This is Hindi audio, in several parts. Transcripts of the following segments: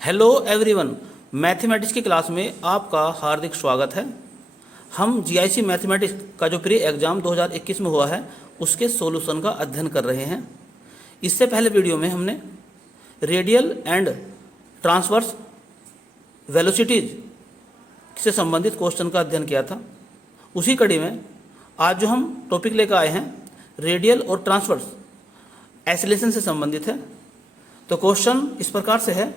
हेलो एवरीवन, मैथमेटिक्स की क्लास में आपका हार्दिक स्वागत है। हम जीआईसी मैथमेटिक्स का जो प्री एग्ज़ाम 2021 में हुआ है उसके सॉल्यूशन का अध्ययन कर रहे हैं। इससे पहले वीडियो में हमने रेडियल एंड ट्रांसवर्स वेलोसिटीज से संबंधित क्वेश्चन का अध्ययन किया था। उसी कड़ी में आज जो हम टॉपिक लेकर आए हैं रेडियल और ट्रांसवर्स एसिलेशन से संबंधित है। तो क्वेश्चन इस प्रकार से है,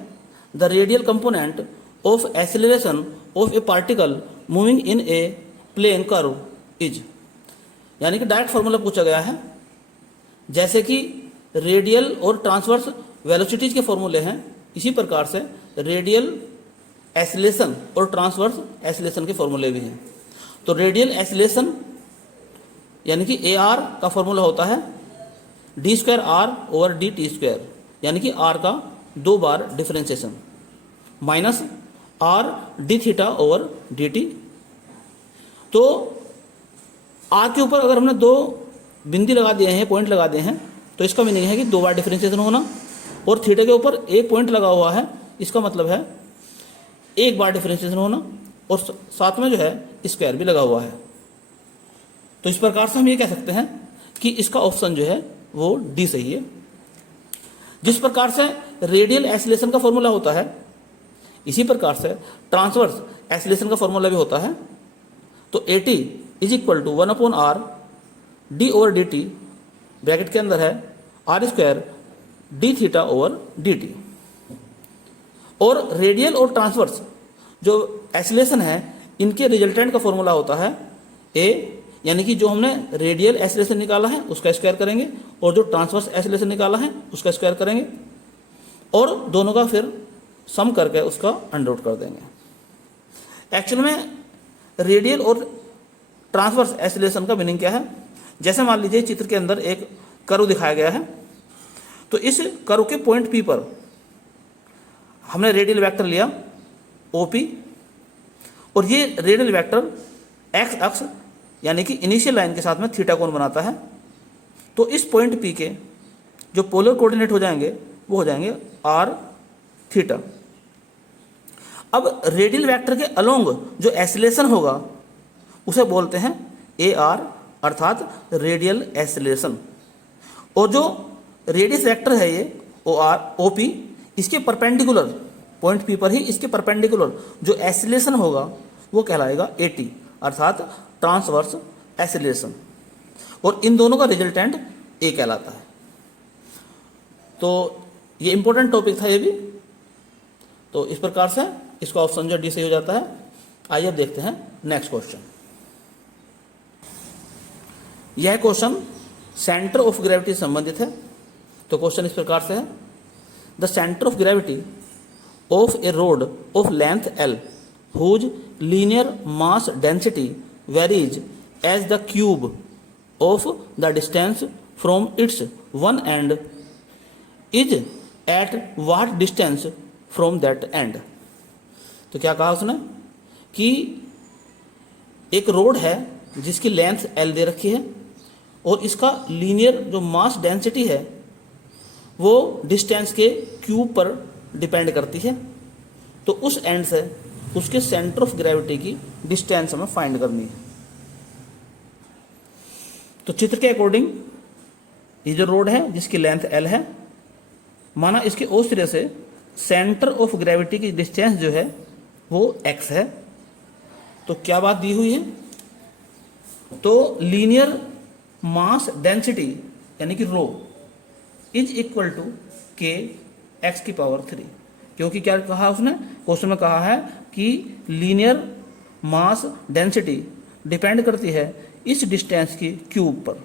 the radial component of acceleration of a particle moving in a plane curve is, यानी कि डायरेक्ट फॉर्मूला पूछा गया है। जैसे कि रेडियल और ट्रांसवर्स वेलोसिटीज के फॉर्मूले हैं, इसी प्रकार से रेडियल एक्सीलरेशन और ट्रांसवर्स एक्सीलरेशन के फॉर्मूले भी हैं। तो रेडियल एक्सीलरेशन यानी कि ए आर का फॉर्मूला होता है d square r over d t square, यानी कि आर का 2 बार differentiation minus r d theta over d t. तो आर के ऊपर अगर हमने 2 बिंदी लगा दिए हैं, पॉइंट लगा दिए हैं, तो इसका मीनिंग है कि 2 बार डिफरेंशिएशन होना, और थीटा के ऊपर 1 पॉइंट लगा हुआ है, इसका मतलब है 1 बार डिफरेंशिएशन होना, और साथ में जो है स्क्वायर भी लगा हुआ है। तो इस प्रकार से हम ये कह सकते हैं कि इसका ऑप्शन जो है वो डी सही है। जिस प्रकार से रेडियल एक्सीलरेशन का फॉर्मूला होता है, इसी प्रकार से ट्रांसवर्स एक्सीलरेशन का फॉर्मूला भी होता है। तो a t is equal to 1/r d over d t, bracket के अंदर है r square d theta over d t. और रेडियल और ट्रांसवर्स जो एक्सीलरेशन है, इनके रिजल्टेंट का फॉर्मूला होता है ए, यानी कि जो हमने रेडियल एक्सीलरेशन निकाला है उसका स्क्वायर करेंगे, और जो ट्रांसवर्स एक्सीलरेशन निकाला है उसका स्क्वायर करेंगे, और दोनों का फिर सम करके उसका अंडर रूट कर देंगे। एक्चुअल में रेडियल और ट्रांसवर्स एक्सीलरेशन का मीनिंग क्या है? जैसे मान लीजिए चित्र के अंदर एक कर्व दिखाया गया है, तो इस कर्व के पॉइंट पी पर हमने रेडियल वेक्टर लिया ओपी, और ये रेडियल वेक्टर एक्स अक्ष यानी कि इनिशियल लाइन के साथ में थीटा कोण बनाता है। तो इस पॉइंट पी के जो पोलर कोऑर्डिनेट हो जाएंगे वो हो जाएंगे आर थीटा। अब रेडियल वेक्टर के अलोंग जो एक्सीलरेशन होगा उसे बोलते हैं ए आर, अर्थात रेडियल एक्सीलरेशन। और जो रेडियस वेक्टर है ये ओ आर ओ पी, इसके परपेंडिकुलर पॉइंट पी पर ही इसके परपेंडिकुलर जो एक्सीलरेशन होगा वो कहलाएगा ए टी, अर्थात ट्रांसवर्स एक्सीलरेशन। और इन दोनों का रिजल्टेंट ए कहलाता है। तो ये इंपॉर्टेंट टॉपिक था ये भी। तो इस प्रकार से इसका ऑप्शन जो डी सही हो जाता है। आइए अब देखते हैं नेक्स्ट क्वेश्चन। यह क्वेश्चन सेंटर ऑफ ग्रेविटी से संबंधित है। तो क्वेश्चन इस प्रकार से है, the centre of gravity of A road of length L whose linear mass density varies as the cube of the distance from its one end is at what distance from that end। तो क्या कहा उसने कि एक रोड है जिसकी लेंथ एल दे रखी है, और इसका लीनियर जो मास डेंसिटी है वो डिस्टेंस के क्यूब पर डिपेंड करती है। तो उस एंड से उसके सेंटर ऑफ ग्रेविटी की डिस्टेंस हमें फाइंड करनी है। तो चित्र के अकॉर्डिंग ये जो रोड है जिसकी लेंथ एल है, माना इसके उस सिरे से सेंटर ऑफ ग्रेविटी की डिस्टेंस जो है वो एक्स है। तो क्या बात दी हुई है? तो लीनियर मास डेंसिटी यानी कि रो इज इक्वल टू के एक्स की पावर 3, क्योंकि क्या कहा उसने क्वेश्चन में, कहा है कि लीनियर मास डेंसिटी डिपेंड करती है इस डिस्टेंस की क्यूब पर।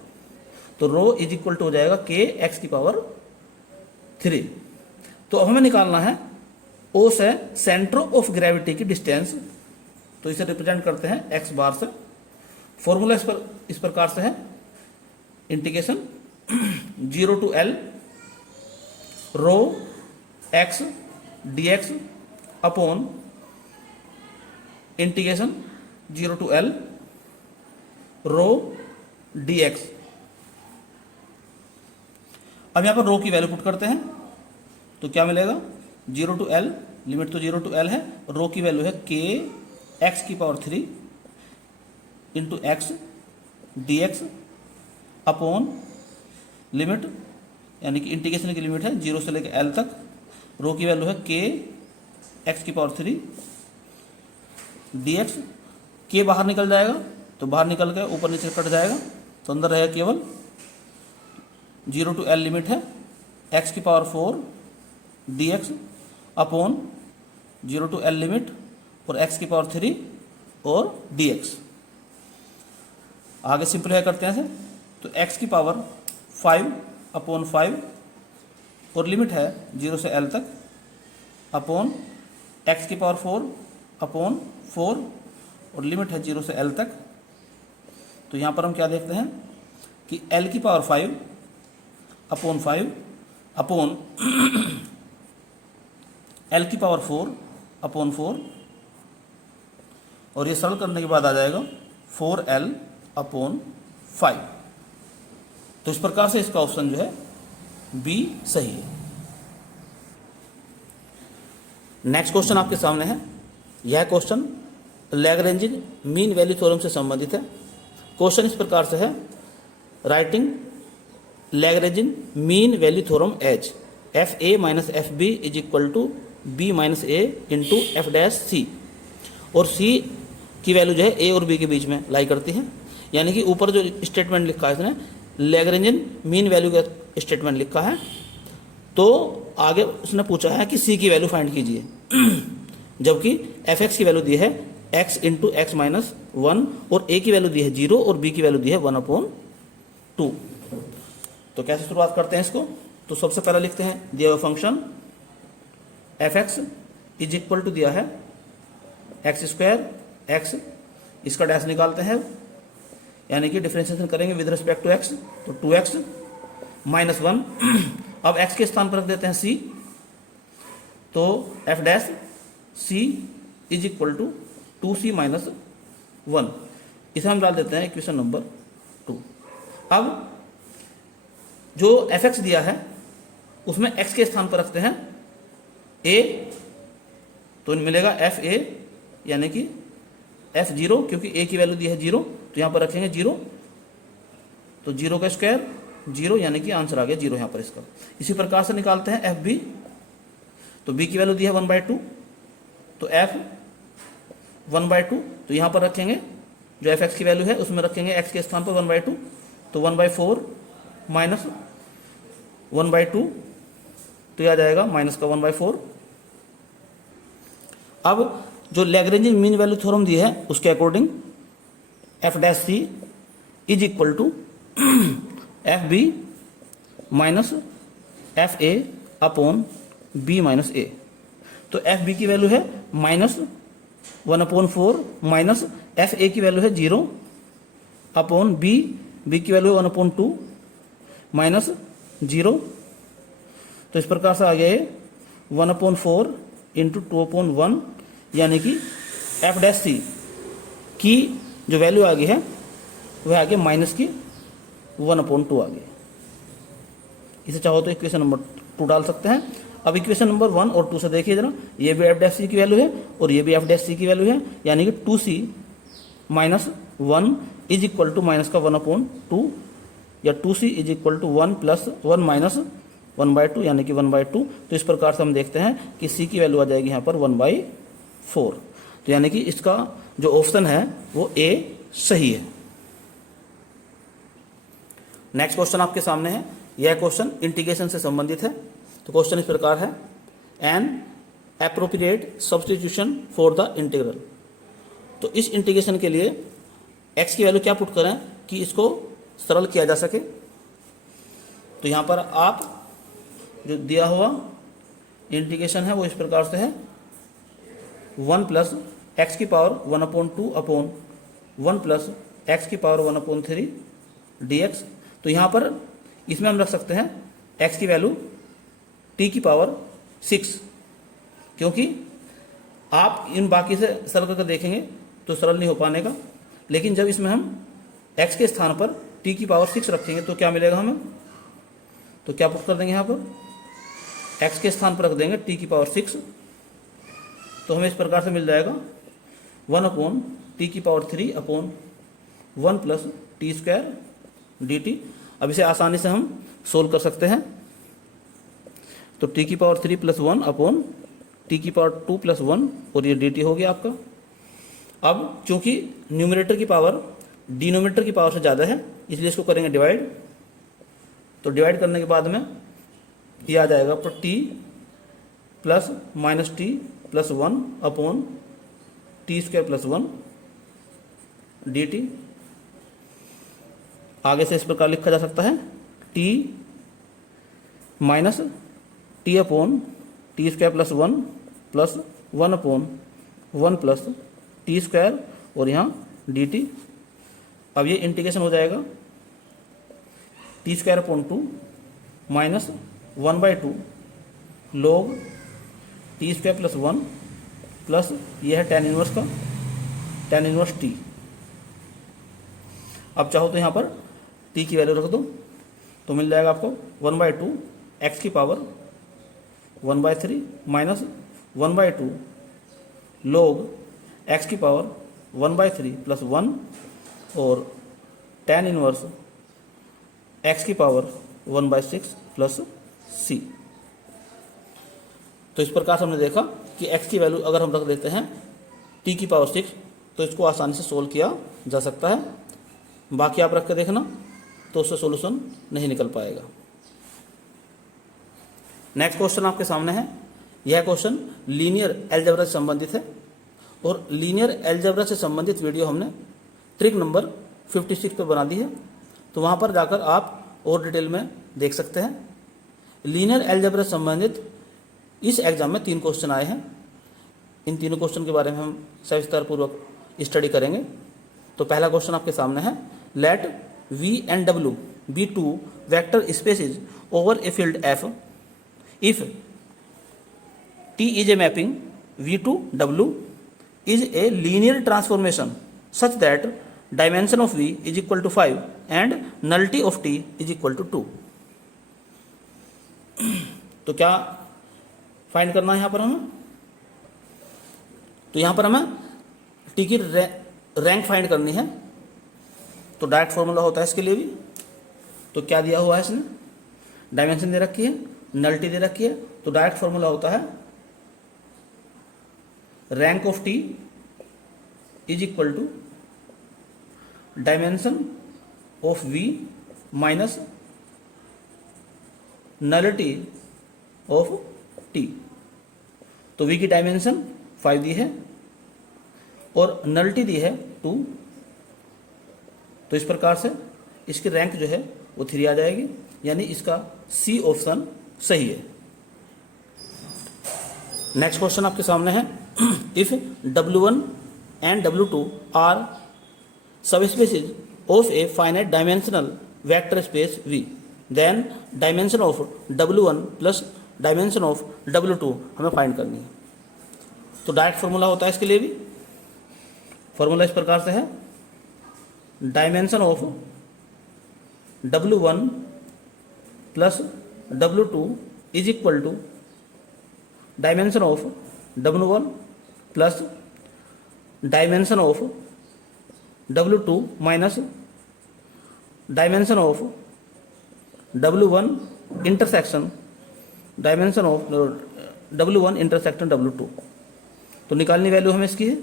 तो रो इज इक्वल टू हो जाएगा के एक्स की पावर 3। तो अब हमें निकालना है ओ से सेंटर ऑफ ग्रेविटी की डिस्टेंस। तो इसे रिप्रेजेंट करते हैं एक्स बार से। फॉर्मूला इस प्रकार से है, integration 0 to l rho x dx upon integration 0 to l rho dx। अब यहां पर रो की वैल्यू पुट करते हैं, तो क्या मिलेगा 0 टू एल लिमिट तो 0 to L है, रो की वैल्यू है k x की power 3 into x D x upon limit, यानी कि इंटीग्रेशन की लिमिट है 0 से लेकर L तक, रो की वैल्यू है k x की पावर 3 dx, k बाहर निकल जाएगा तो बाहर निकल के ऊपर नीचे कट जाएगा, तो अंदर रहेगा केवल 0 to L लिमिट है x की power 4 dx upon 0 to L limit और x की पावर 3 और dx। आगे सिंपलीफाई करते हैं इसे, तो x की पावर 5 अपॉन 5 और लिमिट है 0 से L तक अपॉन x की पावर 4 अपॉन 4 और लिमिट है 0 से L तक। तो यहाँ पर हम क्या देखते हैं कि L की पावर 5 अपॉन 5 अपॉन L की पावर 4 अपॉन 4, और ये सरल करने के बाद आ जाएगा 4L अपॉन 5। तो इस प्रकार से इसका ऑप्शन जो है बी सही है। नेक्स्ट क्वेश्चन आपके सामने है। यह question Lagrange mean value theorem से संबंधित है। क्वेश्चन इस प्रकार से है, writing Lagrange mean value theorem as F A minus F B is equal to be minus A into F dash सी, और सी की वैल्यू जो है ए और बी के बीच में लाई करती है। यानी कि ऊपर जो स्टेटमेंट लिखा है इसने लैग्रेंज मीन वैल्यू का स्टेटमेंट लिखा है, तो आगे उसने पूछा है कि सी की वैल्यू फाइंड कीजिए, जबकि एफ एक्स की वैल्यू दी है एक्स इंटू एक्स माइनस 1 और ए की वैल्यू दी है 0 और बी की वैल्यू दी है 1/2। तो कैसे शुरुआत करते हैं इसको, तो सबसे पहले लिखते हैं दिया हुआ function f x is equal to दिया है एक्स स्क्वायर एक्स, इसका डैश निकालते हैं, यानी कि डिफरेंशिएशन करेंगे विद रिस्पेक्ट टू एक्स, तो 2x माइनस 1। अब x के स्थान पर रख देते हैं c, तो f dash c is equal to 2c minus 1, इसे हम डाल देते हैं इक्वेशन नंबर 2। अब जो fx दिया है उसमें x के स्थान पर रखते हैं a, तो मिलेगा fa, यानी कि f0, क्योंकि a की वैल्यू दी है 0, तो यहाँ पर रखेंगे 0, तो 0 का स्क्वायर 0, यानी कि आंसर आ गया 0 यहाँ पर इसका। इसी प्रकार से निकालते हैं एफ बी, तो b की वैल्यू दी है 1/2, तो f 1/2, तो यहाँ पर रखेंगे जो एफ एक्स की वैल्यू है उसमें रखेंगे x के स्थान पर 1/2, तो 1/4 माइनस 1/2, तो यह आ जाएगा माइनस का 1/4। अब जो लैग्रेंज मीन वैल्यू थ्योरम दी है उसके according f dash c is equal to f b minus f a upon b minus a, तो एफ बी की वैल्यू है माइनस 1/4 माइनस एफ ए की वैल्यू है 0 अपॉन बी की वैल्यू 1/2 माइनस 0, तो इस प्रकार से आ गया ये 1/4 इंटू 2/1, यानी कि एफ डैश सी की जो वैल्यू आ गई है वह आ गई माइनस की 1/2 आ गई। इसे चाहो तो इक्वेशन नंबर 2 डाल सकते हैं। अब इक्वेशन नंबर 1 और 2 से देखिए जरा, ये भी एफ डैश सी की वैल्यू है और ये भी एफ डैश सी की वैल्यू है, यानी कि 2c minus 1 is equal to minus का 1/2, या 2c is equal to 1 plus 1 minus 1/2, यानी कि 1/2। तो इस प्रकार से हम देखते हैं कि c की वैल्यू आ जाएगी यहाँ पर 1/4, तो यानी कि इसका जो ऑप्शन है वो ए सही है। नेक्स्ट क्वेश्चन आपके सामने है। यह क्वेश्चन इंटीग्रेशन से संबंधित है। तो क्वेश्चन इस प्रकार है, N appropriate substitution for the integral. तो इस इंटीग्रेशन के लिए x की वैल्यू क्या पुट करें कि इसको सरल किया जा सके। तो यहाँ पर आप जो दिया हुआ इंटीग्रेशन है वो इस प्रकार से है, 1 प्लस एक्स की पावर 1/2 अपॉन 1 प्लस एक्स की पावर 1/3 dx। तो यहाँ पर इसमें हम रख सकते हैं x की वैल्यू t की पावर 6, क्योंकि आप इन बाकी से सरल करके देखेंगे तो सरल नहीं हो पाने का, लेकिन जब इसमें हम x के स्थान पर t की पावर 6 रखेंगे तो क्या मिलेगा हमें, तो क्या पुट कर देंगे यहाँ पर x के स्थान पर रख देंगे t की पावर 6 तो हमें इस प्रकार से मिल जाएगा 1/t³ अपॉन 1 + t² dt। अब इसे आसानी से हम सोल्व कर सकते हैं। तो t³ + 1 अपॉन t² + 1 और ये dt हो गया आपका। अब चूंकि न्यूमरेटर की पावर डिनोमिनेटर की पावर से ज़्यादा है, इसलिए इसको करेंगे डिवाइड। तो डिवाइड करने के बाद में ये आ जाएगा तो t + -t + 1 upon t² + 1 dt। आगे से इस प्रकार लिखा जा सकता है t - t upon t² + 1 + 1 upon 1 + t² और यहाँ dt। अब ये इंटीग्रेशन हो जाएगा t² upon 2 minus 1/2 log t² + 1 plus ये है tan इनवर्स का tan इनवर्स t। अब चाहो तो यहाँ पर t की वैल्यू रख दो तो मिल जाएगा आपको 1/2 x की पावर 1/3 माइनस 1/2 log x की पावर 1/3 + 1 और tan इनवर्स x की पावर 1/6 + c। तो इस प्रकार से हमने देखा कि x की वैल्यू अगर हम रख देते हैं t⁶ तो इसको आसानी से सोल्व किया जा सकता है। बाकी आप रख के देखना तो उससे सॉल्यूशन नहीं निकल पाएगा। नेक्स्ट क्वेश्चन आपके सामने है। यह क्वेश्चन लीनियर अलजेब्रा से संबंधित है और लीनियर अलजेब्रा से संबंधित वीडियो हमने ट्रिक नंबर 56 पे बना दी है, तो वहाँ पर जाकर आप और डिटेल में देख सकते हैं। लीनियर अलजेब्रा से संबंधित इस एग्जाम में 3 क्वेश्चन आए हैं। इन तीनों क्वेश्चन के बारे में हम सविस्तार पूर्वक स्टडी करेंगे। तो पहला क्वेश्चन आपके सामने है, late V and W be 2 vector spaces over a field F if T is a mapping V to W is a linear transformation such that dimension of V is equal to 5 and nullity of T is equal to 2। तो क्या फाइंड करना है यहाँ पर हमें? तो यहाँ पर हमें टी की रैंक फाइंड करनी है। तो डायरेक्ट फॉर्मूला होता है इसके लिए भी। तो क्या दिया हुआ है इसने? डायमेंशन दे रखी है, नल्टी दे रखी है। तो डायरेक्ट फॉर्मूला होता है rank of T is equal to dimension of V minus nullity of T. तो वी की डायमेंशन 5 दी है और नलिटी दी है 2। तो इस प्रकार से इसकी रैंक जो है वो 3 आ जाएगी, यानी इसका सी ऑप्शन सही है। नेक्स्ट क्वेश्चन आपके सामने है, if W1 and W2 are subspaces of a finite dimensional vector space V, then dimension of W1 plus dimension of W2 हमें फाइंड करनी है। तो डायरेक्ट फॉर्मूला होता है इसके लिए भी। फॉर्मूला इस प्रकार से है, dimension of W1 plus W2 is equal to dimension of W1 plus dimension of W2 minus dimension of W1 intersection dimension of W1 intersection W2। तो निकालनी वैल्यू हमें इसकी है।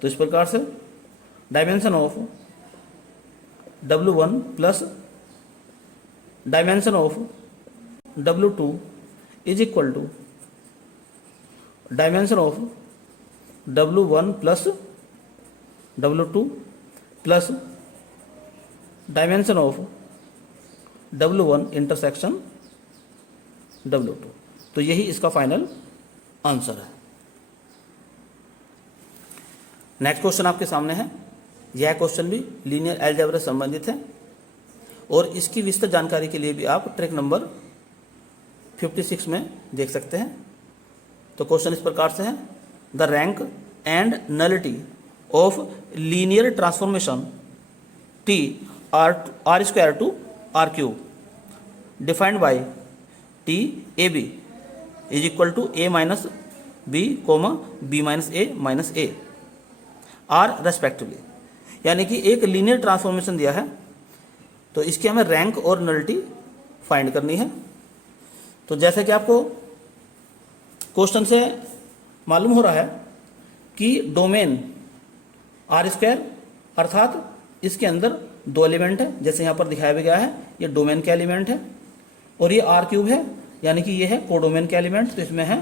तो इस प्रकार से dimension of W1 plus dimension of W2 is equal to dimension of W1 plus W2 plus dimension of W1 intersection W2। तो यही इसका फाइनल आंसर है। नेक्स्ट क्वेश्चन आपके सामने है। यह क्वेश्चन भी लीनियर अलजेब्रा से संबंधित है और इसकी विस्तृत जानकारी के लिए भी आप ट्रिक नंबर 56 में देख सकते हैं। तो क्वेश्चन इस प्रकार से है, the rank and nullity of linear transformation T R² to R³ defined by T AB is equal to A minus B comma B minus A are respectively, यानी कि एक लीनियर ट्रांसफॉर्मेशन दिया है तो इसकी हमें रैंक और नलिटी फाइंड करनी है। तो जैसे कि आपको क्वेश्चन से मालूम हो रहा है कि डोमेन आर स्क्वायर, अर्थात इसके अंदर दो एलिमेंट है, जैसे यहाँ पर दिखाया भी गया है, ये डोमेन का एलिमेंट है और ये आर क्यूब है, यानी कि ये है कोडोमेन का एलिमेंट। तो इसमें है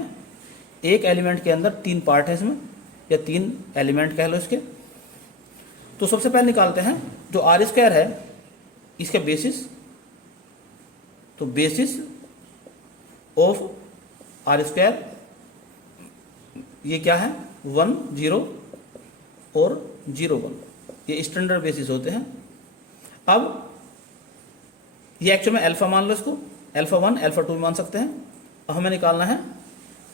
एक एलिमेंट के अंदर तीन पार्ट है इसमें, या तीन एलिमेंट कह लो इसके। तो सबसे पहले निकालते हैं जो आर स्क्वायर है इसका बेसिस। तो बेसिस ऑफ आर स्क्वायर ये क्या है, 1 0 और 0 1, ये स्टैंडर्ड बेसिस होते हैं। अब ये एक्चुअल में अल्फा मान लो इसको, अल्फा 1 अल्फा 2 मान सकते हैं। अब हमें निकालना है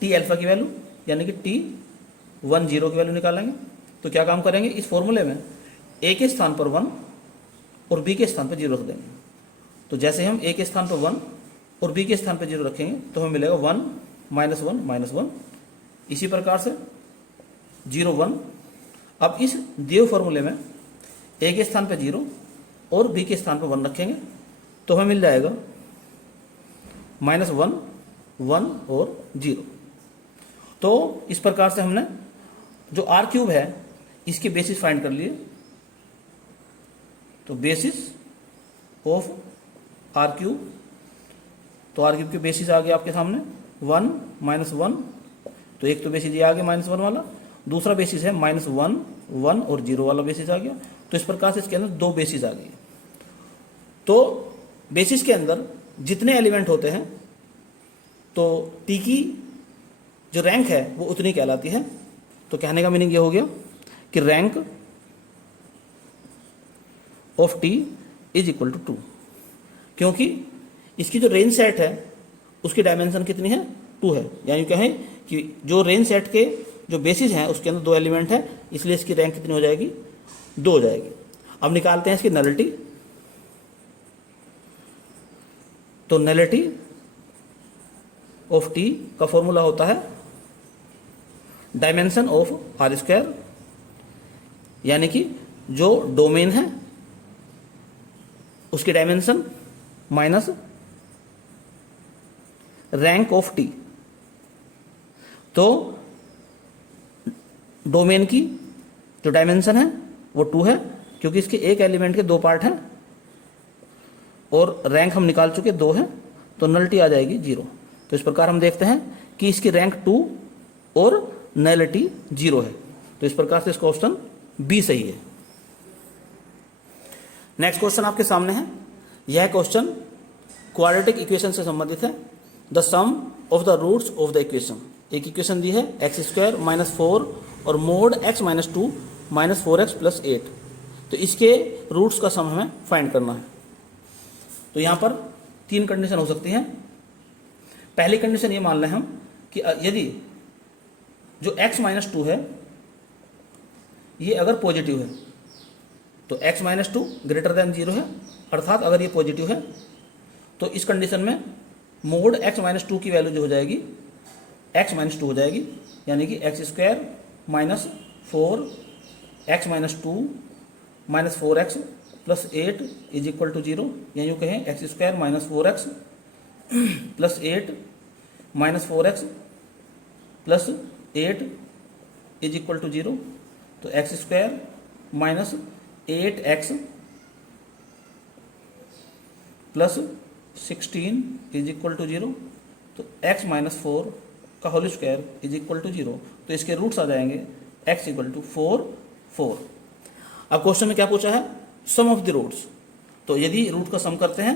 टी अल्फा की वैल्यू, यानी कि टी 1 0 की वैल्यू निकालेंगे। तो क्या काम करेंगे, इस फॉर्मूले में ए के स्थान पर 1 और बी के स्थान पर 0 रख देंगे। तो जैसे हम ए के स्थान पर 1 और बी के स्थान पर 0 रखेंगे तो हमें मिलेगा 1 -1 -1। इसी प्रकार से 0 1। अब इस दिए फॉर्मूले में ए के स्थान पर 0 और बी के स्थान पर 1 रखेंगे तो हमें मिल जाएगा -1 1 और 0। तो इस प्रकार से हमने जो आर क्यूब है इसके बेसिस फाइंड कर लिए। तो बेसिस ऑफ आर क्यूब, तो आर क्यूब के बेसिस आ गया आपके सामने 1 -1। तो एक तो बेसिस ये आ गया -1 वाला, दूसरा बेसिस है -1 1 और 0 वाला बेसिस आ गया। तो इस प्रकार से इसके अंदर दो बेसिस आ गई। तो बेसिस के अंदर जितने एलिमेंट होते हैं तो टी की जो रैंक है वो उतनी कहलाती है। तो कहने का मीनिंग ये हो गया कि rank of T is equal to 2, क्योंकि इसकी जो रेंज सेट है उसकी डायमेंशन कितनी है, 2 है। यानी कहें कि जो रेंज सेट के जो बेसिस हैं उसके अंदर दो एलिमेंट है, इसलिए इसकी रैंक कितनी हो जाएगी, 2 हो जाएगी। अब निकालते हैं इसकी नलिटी। तो नलिटी ऑफ टी का फॉर्मूला होता है डायमेंशन ऑफ आर स्क्वायर, यानी कि जो डोमेन है उसकी dimension minus rank of T. तो डोमेन की जो डायमेंशन है वो 2 है, क्योंकि इसके एक एलिमेंट के दो पार्ट हैं और रैंक हम निकाल चुके 2 है, तो नलिटी आ जाएगी 0। तो इस प्रकार हम देखते हैं कि इसकी रैंक 2 और नलिटी 0 है। तो इस प्रकार से इसका ऑप्शन बी सही है। नेक्स्ट क्वेश्चन आपके सामने है। यह क्वेश्चन क्वाड्रेटिक इक्वेशन से संबंधित है। The sum of the roots of the equation, एक इक्वेशन दी है x² -4 और मोड x -2 -4x + 8। तो इसके रूट्स का सम हमें फाइंड करना है। तो यहाँ पर 3 कंडीशन हो सकती हैं। पहली कंडीशन ये मान लें हम कि यदि जो x -2 है ये अगर पॉजिटिव है तो x -2 > 0 है, अर्थात अगर ये पॉजिटिव है तो इस कंडीशन में मोड x -2 की वैल्यू जो हो जाएगी x -2 हो जाएगी, यानी कि x² -4 x -2 -4x + 8 is equal to 0। या यूँ कहें x² -4x + 8 -4x + 8 is equal to 0। तो x² -8x + 16 is equal to 0। तो x -4 का whole square is equal to 0। तो इसके रूट्स आ जाएंगे x = 4 4। अब क्वेश्चन में क्या पूछा है, सम ऑफ द रूट्स। तो यदि रूट का सम करते हैं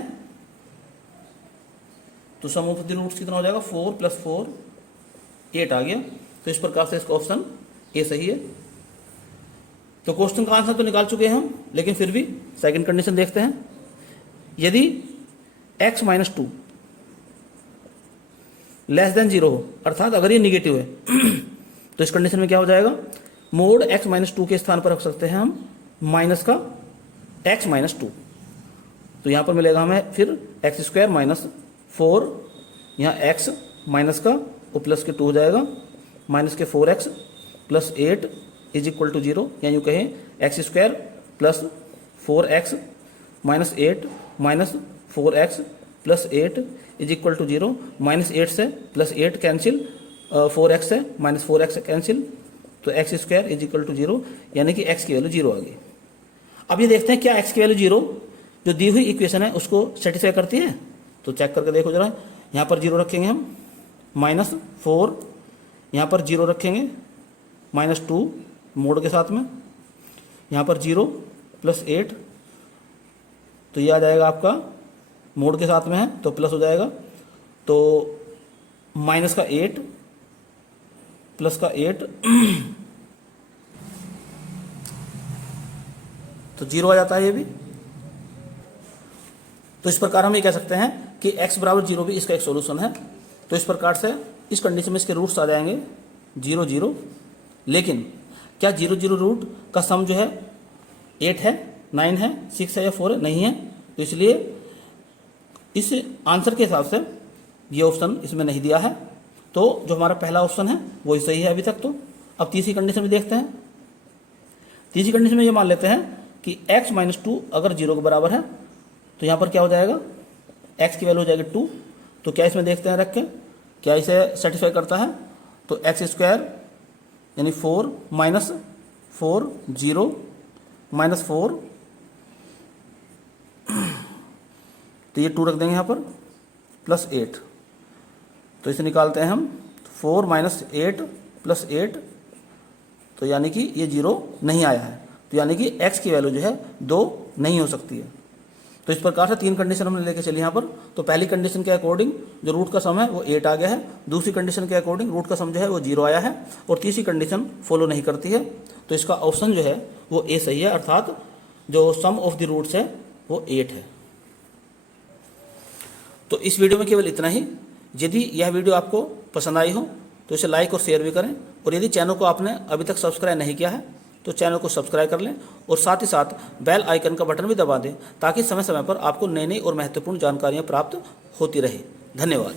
तो सम ऑफ द रूट्स कितना हो जाएगा, 4 + 4 8 आ गया। तो इस प्रकार से इसका ऑप्शन ए सही है। तो क्वेश्चन का आंसर तो निकाल चुके हैं हम, लेकिन फिर भी सेकंड कंडीशन देखते हैं। यदि x -2 <0 हो, अर्थात अगर ये निगेटिव है तो इस कंडीशन में क्या हो जाएगा, मोड x -2 के स्थान पर रख सकते हैं हम माइनस का x -2। तो यहाँ पर मिलेगा हमें फिर x² -4, यहाँ x माइनस का और प्लस के 2 हो जाएगा माइनस के 4x plus 8 is equal to 0, या यूँ कहें x square plus 4x minus 8 minus 4x plus 8 is equal to 0, minus 8 से प्लस 8 कैंसिल, 4x से माइनस 4x से कैंसिल, तो x square is equal to 0, यानी कि x की वैल्यू 0 आ गई। अब ये देखते हैं क्या x की वैल्यू 0 जो दी हुई इक्वेशन है उसको सेटिस्फाई करती है। तो चेक करके देखो जरा, यहाँ पर 0 रखेंगे हम, माइनस 4, यहाँ पर 0 रखेंगे, माइनस 2 मोड के साथ में, यहाँ पर 0 प्लस 8, तो ये आ जाएगा आपका मोड के साथ में है तो प्लस हो जाएगा, तो माइनस का 8 प्लस का 8 तो 0 आ जाता है ये भी। तो इस प्रकार हम ये कह सकते हैं कि x बराबर 0 भी इसका एक सॉल्यूशन है। तो इस प्रकार से इस कंडीशन में इसके रूट्स आ जाएंगे 0 0, लेकिन क्या 0 0 रूट का सम जो है 8 है, 9 है, 6 है या 4 है? नहीं है। तो इसलिए इस आंसर के हिसाब से ये ऑप्शन इसमें नहीं दिया है। तो जो हमारा पहला ऑप्शन है वो ही सही है अभी तक। तो अब तीसरी कंडीशन में देखते हैं। तीसरी कंडीशन में ये मान लेते हैं कि x माइनस 2 अगर 0 के बराबर है तो यहाँ पर क्या हो जाएगा, x की वैल्यू हो जाएगी 2। तो क्या इसमें देखते हैं रख के क्या इसे सेटिस्फाई करता है, तो एक्स स्क्वायर यानी 4 माइनस 4 0 माइनस 4, तो ये 2 रख देंगे यहाँ पर, प्लस 8, तो इसे निकालते हैं हम 4 माइनस 8 प्लस 8, तो यानी कि ये 0 नहीं आया है। तो यानी कि x की वैल्यू जो है 2 नहीं हो सकती है। तो इस प्रकार से 3 कंडीशन हमने लेके चली यहाँ पर। तो पहली कंडीशन के अकॉर्डिंग जो रूट का सम है वो 8 आ गया है, दूसरी कंडीशन के अकॉर्डिंग रूट का सम जो है वो 0 आया है, और तीसरी कंडीशन फॉलो नहीं करती है। तो इसका ऑप्शन जो है वो ए सही है, अर्थात जो सम ऑफ द रूट्स है वो 8 है। तो इस वीडियो में केवल इतना ही। यदि यह वीडियो आपको पसंद आई हो तो इसे लाइक और शेयर भी करें, और यदि चैनल को आपने अभी तक सब्सक्राइब नहीं किया है तो चैनल को सब्सक्राइब कर लें, और साथ ही साथ बेल आइकन का बटन भी दबा दें ताकि समय समय पर आपको नई नई और महत्वपूर्ण जानकारियाँ प्राप्त होती रहे। धन्यवाद।